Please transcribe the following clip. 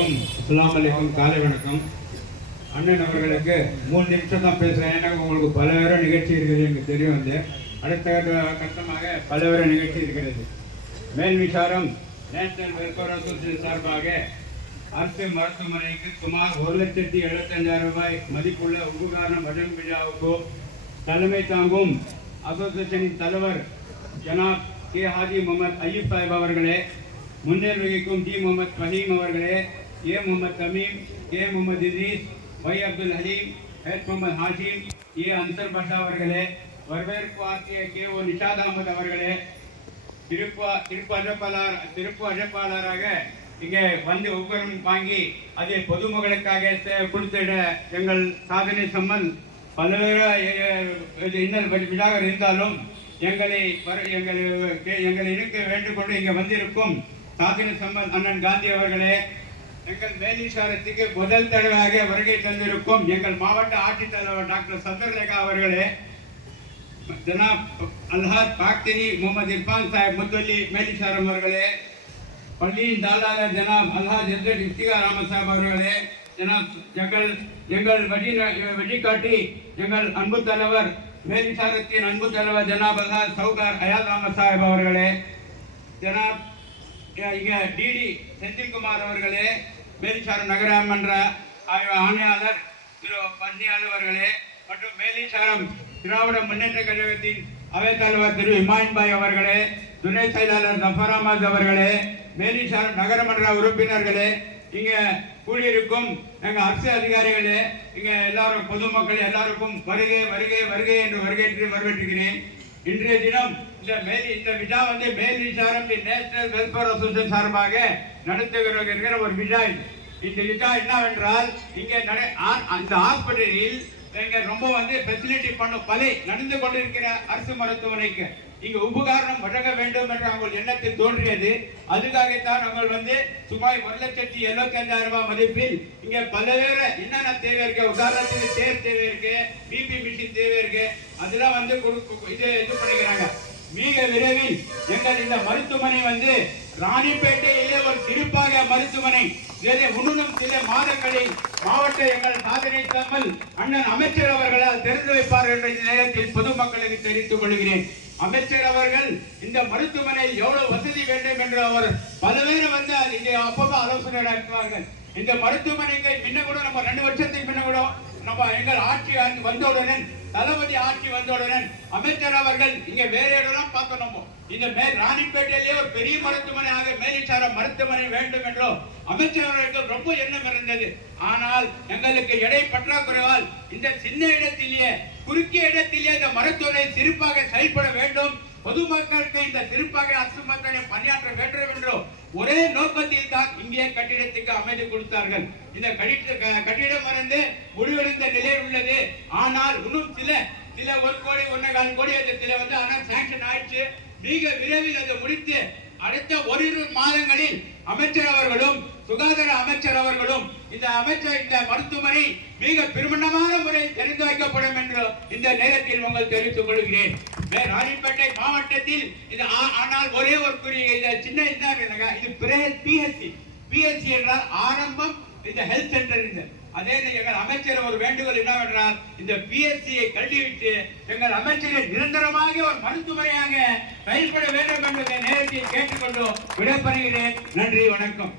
அனைவருக்கும் அஸ்ஸலாமு அலைக்கும், காலை வணக்கம். அண்ணன் அவர்களுக்கு 3 நிமிஷம் தான் பேசுகிறேன். ஏன்னா உங்களுக்கு பல்வேறு நிகழ்ச்சி இருக்குது, எனக்கு தெரியும். வந்து அடுத்த கட்டமாக பல்வேறு நிகழ்ச்சி இருக்கிறது. மேல் விசாரம் நேஷனல் வெல்ஃபேர் அசோசியேஷன் சார்பாக அரசு மருத்துவமனைக்கு சுமார் 1,75,000 ரூபாய் மதிப்புள்ள உபகாரண வழங்கும் விழாவுக்கு தலைமை தாங்கும் அசோசியேஷனின் தலைவர் ஜனாப் கே ஹாஜி முகமது அய்யூப் சாஹிப் அவர்களே, முன்னேறி வகிக்கும் டி முகமது ஃபஹீம் அவர்களே, A Mohammed Thameem, K Mohammed Idris, Y Abdul Haleem, H Mohammed Hashim, A Ansar Basha அவர்களே, வரவேற்பு ஆற்றிய கே ஓ நிஷாத் அகமது அவர்களே, திருப்பு அழைப்பாளராக இங்கே வந்து உபகரணம் வாங்கி அதை பொதுமக்களுக்காக கொடுத்திட எங்கள் சாதனை சம்மன் பல்வேறு இன்னல் விழாக இருந்தாலும் எங்களை இணைக்க வேண்டுகொண்டு இங்கே வந்திருக்கும் சாதனை சம்மன் அண்ணன் காந்தி அவர்களே, எங்கள் மேலிசாரத்துக்கு முதல் தடவையாக வருகை தந்திருக்கும் எங்கள் மாவட்ட ஆட்சித்தலைவர் டாக்டர் சந்தர்லேகா அவர்களே, ஜனாப் அல்ஹாத் பாக்தினி முகமது இர்ஃபான் சாஹிப் முத்தல்லி மேலிசாரம் அவர்களே, பள்ளியின் தாளாளர் ஜனாப் அல்ஹாத் எஸ்எட் இஃப்திகார் அஹமத் சாஹிப் அவர்களே, ஜனாப் எங்கள் வழிகாட்டி எங்கள் அன்பு தலைவர் மேலிசாரத்தின் அன்பு தலைவர் ஜனாப் அல்ஹாத் சவுகார் அயாத் அஹமத் சாஹிப் அவர்களே, ஜனாப் இங்கே டிடி செந்தில்குமார் அவர்களே, மேலிசாரம் நகரமன்ற ஆணையாளர் திரு பன்னியாளர் அவர்களே, மற்றும் மேலிசாரம் திராவிட முன்னேற்ற கழகத்தின் அவைத் தலைவர் திரு இமாயின் பாய் அவர்களே, துணை செயலாளர் ஜஃபர் அஹமத் அவர்களே, மேலிசாரம் நகரமன்ற உறுப்பினர்களே, இங்கே கூடியிருக்கும் எங்கள் அரசு அதிகாரிகளே, இங்கே எல்லாரும் பொதுமக்கள் எல்லாருக்கும் வருகை வருகை வருகை என்று வரவேற்றுகிறேன். இன்றைய தினம் இந்த விழா வந்து மேலிசாரம் நேஷனல் வெல்ஃபேர் அசோசியேஷன் சார்பாக நடத்துகிற ஒரு விழா. இந்த விழா என்னவென்றால், இங்கே அந்த ஹாஸ்பிட்டலில் இங்க ரொம்ப வந்து ஃபெசிலிட்டி நடந்து கொண்டிருக்கிற அரசு மருத்துவமனைக்கு இங்க உபகாரணம் வழங்க வேண்டும் என்ற அவங்க எண்ணத்தில் தோன்றியது. அதுக்காகத்தான் நாங்கள் வந்து சுமார் 1,75,000 ரூபாய் மதிப்பில் இங்க பல்வேறு என்னென்ன தேவை இருக்கு, உதாரணத்துக்கு சேர் தேவை இருக்கு, பிபி மிஷின் தேவை இருக்கு, அதெல்லாம் வந்து இது பண்ணிக்கிறாங்க. மிக விரைவில் எங்கள் இந்த மருத்துவமனை வந்து ராணிப்பேட்டையிலே ஒரு சிறப்பாக மருத்துவமனை இன்னும் சில மாதங்களில் மாவட்ட எங்கள் சாதனை தமிழ் அண்ணன் அமைச்சர் அவர்களால் திறந்து வைப்பார் என்ற நேரத்தில் பொதுமக்களுக்கு தெரிவித்துக் கொள்கிறேன். அமைச்சர் அவர்கள் இந்த மருத்துவமனையில் எவ்வளவு வசதி வேண்டும் என்று அவர் பல்வேறு வந்து இங்கே அப்பப்போ ஆலோசனை நடத்துவார்கள். இந்த மருத்துவமனைக்கு முன்ன கூட நம்ம 2 வருஷத்துக்கு முன்ன கூட நம்ம எங்கள் ஆட்சி வந்தவுடன் தளபதி ஆட்சி வந்தவுடன் அமைச்சர் அவர்கள் இங்க வேற இடம் பார்த்தோம். நம்ம இந்த ராணிப்பேட்டையிலேயே ஒரு பெரிய மருத்துவமனையாக மேலிசார மருத்துவமனை வேண்டும் என்றோ அமைச்சர் அவர்களுக்கு ரொம்ப எண்ணம் இருந்தது. ஆனால் எங்களுக்கு எடை பற்றாக்குறைவால் இந்த சின்ன இடத்திலேயே குறுக்கிய இடத்திலேயே இந்த மருத்துவமனை சிறப்பாக செயல்பட வேண்டும், பொதுமக்களுக்கு இந்த சிறப்பாக அரசு மருத்துவமனை பணியாற்ற வேண்டும் என்றோ ஒரே நோக்கத்தில் தான் இங்கே கட்டிடத்துக்கு அமைத்து கொடுத்தார்கள். இந்த கட்டிடம் வந்து முடிவடைந்த நிலையில் உள்ளது. ஆனால் இன்னும் சில 1 கோடி 1.25 கோடி வந்து ஆனால் சாங்ஷன் ஆயிடுச்சு. மிக விரைவில் அதை முடித்து அடுத்த 1-2 மாதங்களில் அமைச்சர் அவர்களும் சுகாதார அமைச்சர் அவர்களும் இந்த மருத்துவமனை மிக பிரமாண்டமான முறையில் திறந்து வைக்கப்படும் என்று இந்த நேரத்தில் உங்கள் தெரிவித்துக் கொள்கிறேன். ராணிப்பேட்டை மாவட்டத்தில் இது ஆனால் ஒரே ஒரு குறிய சின்ன இது பிஎஸ்சி என்றால் ஆரம்பம் இந்த ஹெல்த் சென்டர். அதே எங்கள் அமைச்சர் ஒரு வேண்டுகோள் என்னவென்றால் இந்த பிஎஸ்சியை கல்விவிட்டு எங்கள் அமைச்சரை நிரந்தரமாக ஒரு மருத்துவமனையாக செயல்பட வேண்டும் என்ற நேரத்தில் கேட்டுக்கொண்டு விடைபெறுகிறேன். நன்றி, வணக்கம்.